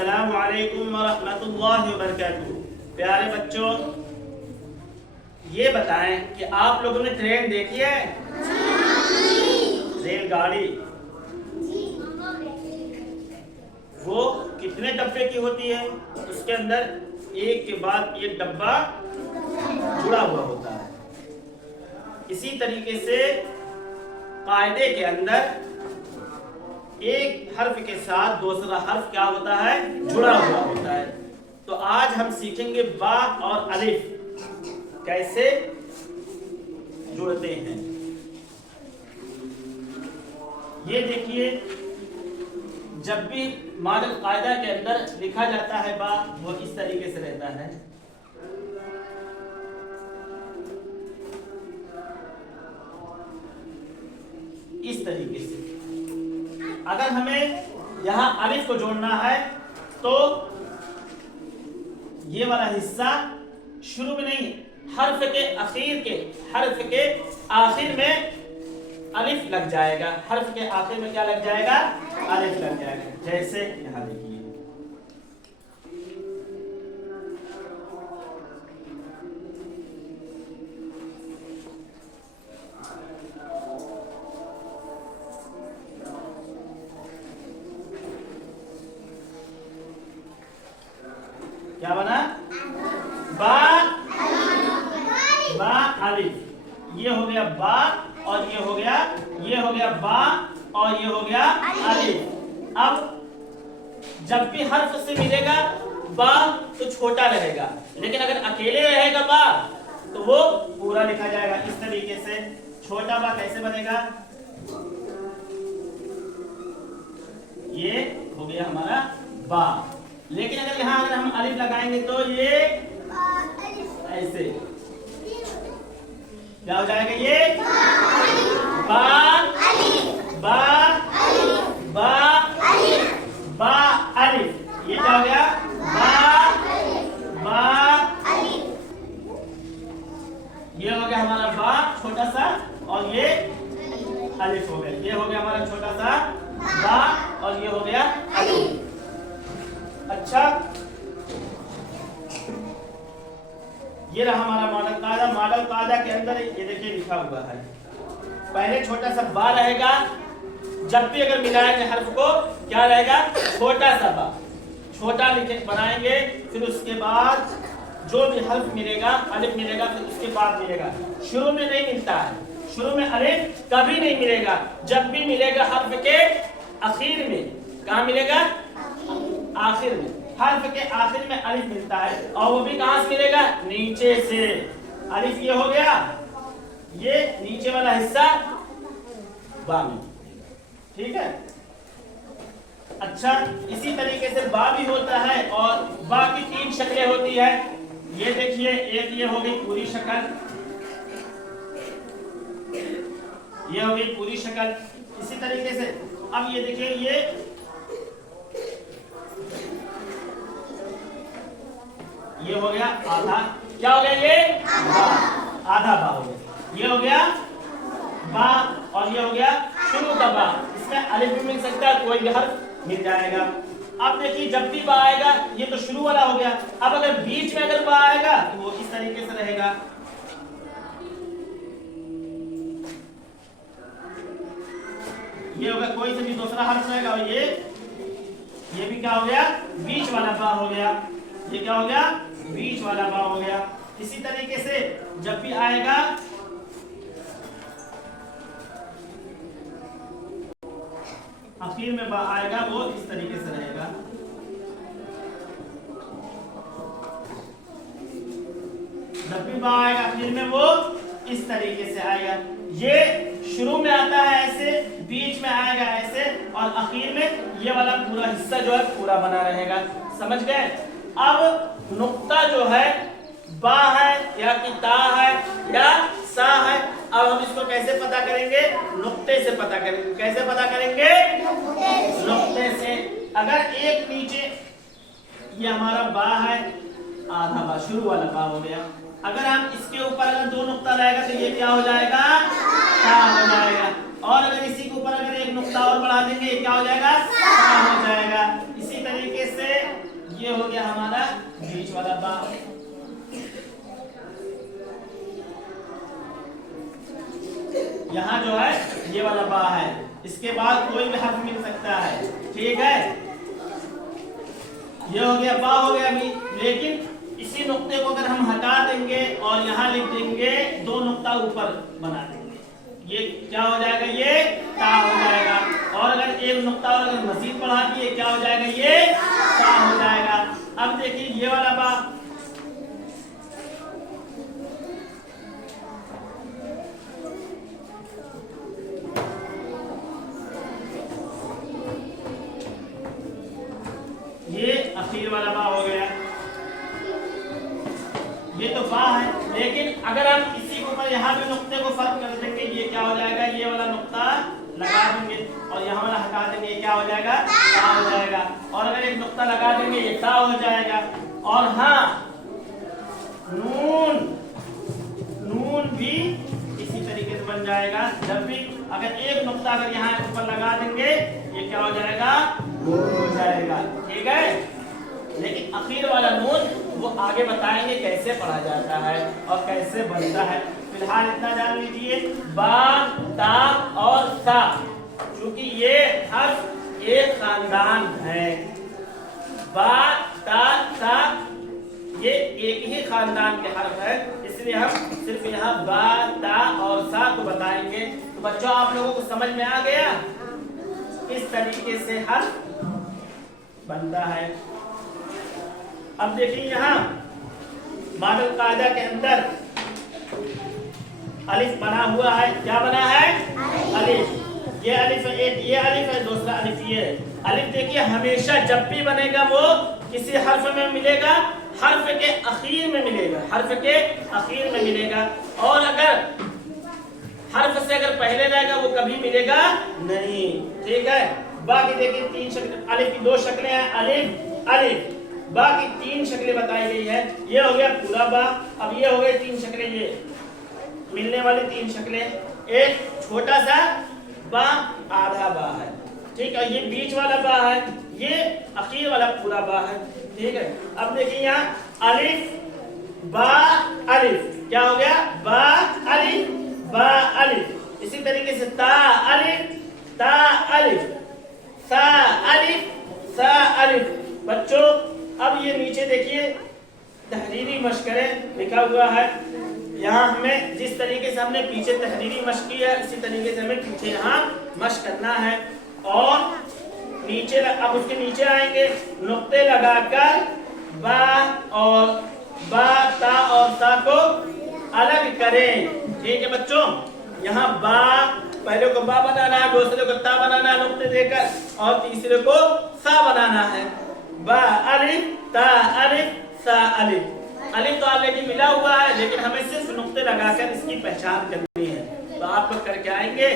अस्सलामु अलैकुम व रहमतुल्लाहि व बरकातुहू। प्यारे बच्चों, ये बताएं कि आप लोगों ने ट्रेन देखी है? रेलगाड़ी वो कितने डब्बे की होती है? उसके अंदर एक के बाद एक डब्बा जुड़ा हुआ होता है। इसी तरीके से कायदे के अंदर एक हर्फ के साथ दूसरा हर्फ क्या होता है? जुड़ा हुआ होता है। तो आज हम सीखेंगे बा और अलिफ कैसे जुड़ते हैं। ये देखिए, जब भी मॉडल कायदा के अंदर लिखा जाता है बा, वो इस तरीके से रहता है। इस तरीके से अगर हमें यहां अलिफ को जोड़ना है तो ये वाला हिस्सा शुरू में नहीं, हर्फ के आखिर में अलिफ लग जाएगा। हर्फ के आखिर में क्या लग जाएगा? अलिफ लग जाएगा। जैसे यहां देखिए, क्या बना? बा अलिफ। ये हो गया बा और ये हो गया बा और ये हो गया अलिफ। अब जब भी हर्फ से मिलेगा बा तो छोटा रहेगा, लेकिन अगर अकेले रहेगा बा तो वो पूरा लिखा जाएगा। इस तरीके से छोटा बा कैसे बनेगा? ये हो गया हमारा बा। लेकिन अगर हम अलिफ लगाएंगे तो ये ऐसे क्या हो जाएगा? ये बा अलिफ। ये क्या हो गया? बा ये हो गया हमारा बा छोटा सा, और ये अलिफ हो गया। ये हो गया हमारा छोटा सा बा और ये हो गया अलिफ। अच्छा, ये रहा हमारा मॉडल कायदा। मॉडल कायदा के अंदर ये देखिए लिखा हुआ है, पहले छोटा सा बा रहेगा। जब भी अगर मिलाएंगे हर्फ को क्या रहेगा? छोटा सा बा, छोटा लिखे बनाएंगे। फिर उसके बाद जो भी हर्फ मिलेगा, अलिफ मिलेगा, फिर उसके बाद मिलेगा। शुरू में नहीं मिलता है, शुरू में अलिफ कभी नहीं मिलेगा। जब भी मिलेगा हर्फ के आखिर में। कहाँ मिलेगा? आखिर में। हर्फ के आखिर में अलिफ मिलता है, और वो भी कहां से मिलेगा? नीचे से। अलिफ ये हो गया, ये नीचे वाला हिस्सा बा में। ठीक है। अच्छा, इसी तरीके से बा भी होता है, और बा की 3 शक्लें होती है। ये देखिए, एक ये हो गई पूरी शक्ल, ये हो गई पूरी शक्ल। इसी तरीके से अब ये देखिए, ये हो गया आधा। क्या हो गया? ये आधा बा हो गया। ये हो गया बा और ये हो गया शुरू का बा। इसमें अलिफ भी मिल सकता है, कोई भी हर्फ मिल जाएगा। अब देखिए, जब भी बा आएगा, ये तो शुरू वाला हो गया। अब अगर बीच में अगर बा आएगा तो वो इस तरीके से रहेगा। ये होगा, कोई से भी दूसरा हर्फ रहेगा, और ये भी क्या हो गया? बीच वाला बा हो गया। ये क्या हो गया? बीच वाला बा हो गया। इसी तरीके से जब भी आएगा आखिर में बा आएगा, वो इस तरीके से रहेगा। जब भी बा आएगा आखिर में, वो इस तरीके से आएगा। ये शुरू में आता है ऐसे, बीच में आएगा ऐसे, और आखिर में ये वाला पूरा हिस्सा जो है पूरा बना रहेगा। समझ गए? अब नुक्ता जो है बा है या कि ता है या सा है, अब हम इसको कैसे पता करेंगे? नुक्ते से पता करेंगे। कैसे पता करेंगे? नुक्ते से। अगर एक नीचे ये हमारा बा है, आधा बा, शुरू वाला बा हो गया। अगर हम इसके ऊपर अगर 2 नुक्ता रहेगा तो ये क्या हो जाएगा? ता हो जाएगा। और अगर इसी के ऊपर अगर एक नुक्ता और बढ़ा देंगे, क्या हो जाएगा? सा हो जाएगा। इसी तरीके से ये हो गया हमारा बीच वाला बा। यहाँ जो है ये वाला बा है, इसके बाद कोई भी हर्फ मिल सकता है, ठीक है। ये हो गया बा हो गया अभी, लेकिन इसी नुक्ते को अगर हम हटा देंगे और यहाँ लिख देंगे, दो नुक्ता ऊपर बना देंगे, ये क्या हो जाएगा, ये ता हो जाएगा। और अगर एक नुक्ता और अगर मजीद बढ़ा दिए क्या हो जाएगा, ये ता हो जाएगा। अब देखिए ये वाला बा, ये अखीर वाला बा हो गया, ये तो बा है, लेकिन अगर हम इसी के ऊपर यहाँ पे नुक्ते को फर्क कर देंगे, ये क्या हो जाएगा, ये वाला नुक्ता लगा देंगे और यहाँ वाला हटा देंगे, ये क्या हो जाएगा, ता हो जाएगा। और अगर एक नुक्ता लगा देंगे ये ता हो जाएगा। और हाँ, नून, नून भी इसी तरीके से बन जाएगा, जब भी अगर एक नुक्ता अगर यहाँ ऊपर लगा देंगे ये क्या हो जाएगा, नून हो जाएगा, ठीक है। लेकिन आखिर वाला नून वो आगे बताएंगे कैसे पढ़ा जाता है और कैसे बनता है। फिलहाल इतना जान लीजिए, बा, ता और सा, क्योंकि ये हर एक खानदान है, बा, ता, सा ये एक ही खानदान के हर्फ है, इसलिए हम सिर्फ यहाँ बा, ता और सा को बताएंगे। तो बच्चों आप लोगों को समझ में आ गया इस तरीके से हर्फ बनता है। अब देखिए यहाँ मॉडल कायदा के अंदर अलिफ बना हुआ है, क्या बना है, अलिफ। ये अलिफ है, एक ये अलिफ है, दूसरा अलिफ ये है। अलिफ देखिए हमेशा जब भी बनेगा वो किसी हर्फ में मिलेगा, हर्फ के आखिर में मिलेगा, हर्फ के आखिर में मिलेगा। और अगर हर्फ से अगर पहले रहेगा वो कभी मिलेगा नहीं, ठीक है। बाकी देखिए तीन शक्ल, अलिफ की दो शक्लें हैं, अलिफ, अलिफ, बाकी तीन शक्लें बताई गई है। ये हो गया पूरा बा। अब ये हो गए तीन शक्लें, ये मिलने वाली तीन शक्लें, एक छोटा सा बा, आधा बा है, ठीक है। ये बीच वाला बा है, ये आखिर वाला पूरा बा है, ठीक है। अब देखिए यहाँ अलिफ, बा, अलिफ, क्या हो गया, बा, अलिफ, बा, अलिफ। इसी तरीके से ता, अलिफ, ता, अलिफ, सा, अलिफ, सा, अलिफ। बच्चों अब ये नीचे देखिए तहरीरी मशकरें लिखा हुआ है। यहाँ हमें जिस तरीके से हमने पीछे तहरीरी मश्क की है, इसी तरीके से हमें पीछे यहाँ मश्क करना है। और नीचे अब उसके नीचे आएंगे, नुक्ते लगाकर बा और बा, ता और सा को अलग करें, ठीक है बच्चों। यहाँ बा, पहले को बा बनाना है, दूसरे को ता बनाना है नुक्ते देकर, और तीसरे को सा बनाना है। बा अलिफ, ता अलिफ, सा अलिफ। अलिफ तो ऑलरेडी मिला हुआ है, लेकिन हमें सिर्फ नुक्ते लगाकर इसकी पहचान करनी है। तो आप लोग करके आएंगे।